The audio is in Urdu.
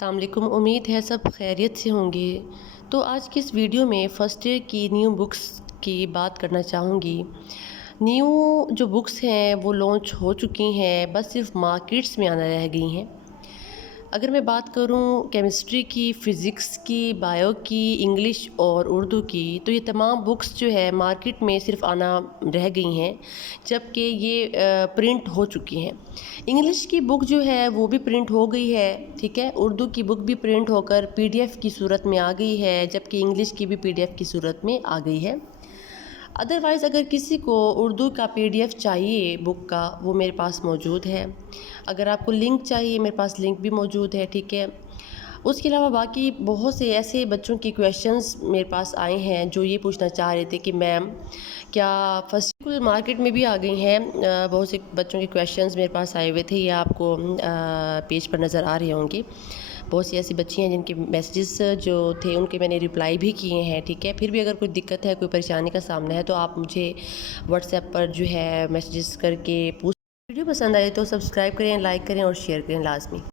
السلام علیکم، امید ہے سب خیریت سے ہوں گے۔ تو آج کی اس ویڈیو میں فرسٹ ایئر کی نیو بکس کی بات کرنا چاہوں گی۔ نیو جو بکس ہیں وہ لانچ ہو چکی ہیں، بس صرف مارکیٹس میں آنا رہ گئی ہیں۔ اگر میں بات کروں کیمسٹری کی، فزکس کی، بایو کی، انگلش اور اردو کی، تو یہ تمام بکس جو ہے مارکیٹ میں صرف آنا رہ گئی ہیں، جبکہ یہ پرنٹ ہو چکی ہیں۔ انگلش کی بک جو ہے وہ بھی پرنٹ ہو گئی ہے، ٹھیک ہے۔ اردو کی بک بھی پرنٹ ہو کر پی ڈی ایف کی صورت میں آ گئی ہے، جبکہ انگلش کی بھی پی ڈی ایف کی صورت میں آ گئی ہے۔ ادروائز اگر کسی کو اردو کا پی ڈی ایف چاہیے بک کا، وہ میرے پاس موجود ہے۔ اگر آپ کو لنک چاہیے، میرے پاس لنک بھی موجود ہے، ٹھیک ہے۔ اس کے علاوہ باقی بہت سے ایسے بچوں کی کویشچنز میرے پاس آئے ہیں جو یہ پوچھنا چاہ رہے تھے کہ میم کیا فرسٹ مارکیٹ میں بھی آ گئی ہیں۔ بہت سے بچوں کے کویشچنز میرے پاس آئے ہوئے تھے، یہ آپ کو پیج پر نظر آ رہے ہوں گے۔ بہت سی ایسی بچی ہیں جن کے میسیجز جو تھے ان کے میں نے رپلائی بھی کیے ہیں، ٹھیک ہے۔ پھر بھی اگر کوئی دقت ہے، کوئی پریشانی کا سامنا ہے، تو آپ مجھے واٹس ایپ پر جو ہے میسیجز کر کے پوچھ۔ ویڈیو پسند آئے تو سبسکرائب کریں، لائک کریں اور شیئر کریں لازمی۔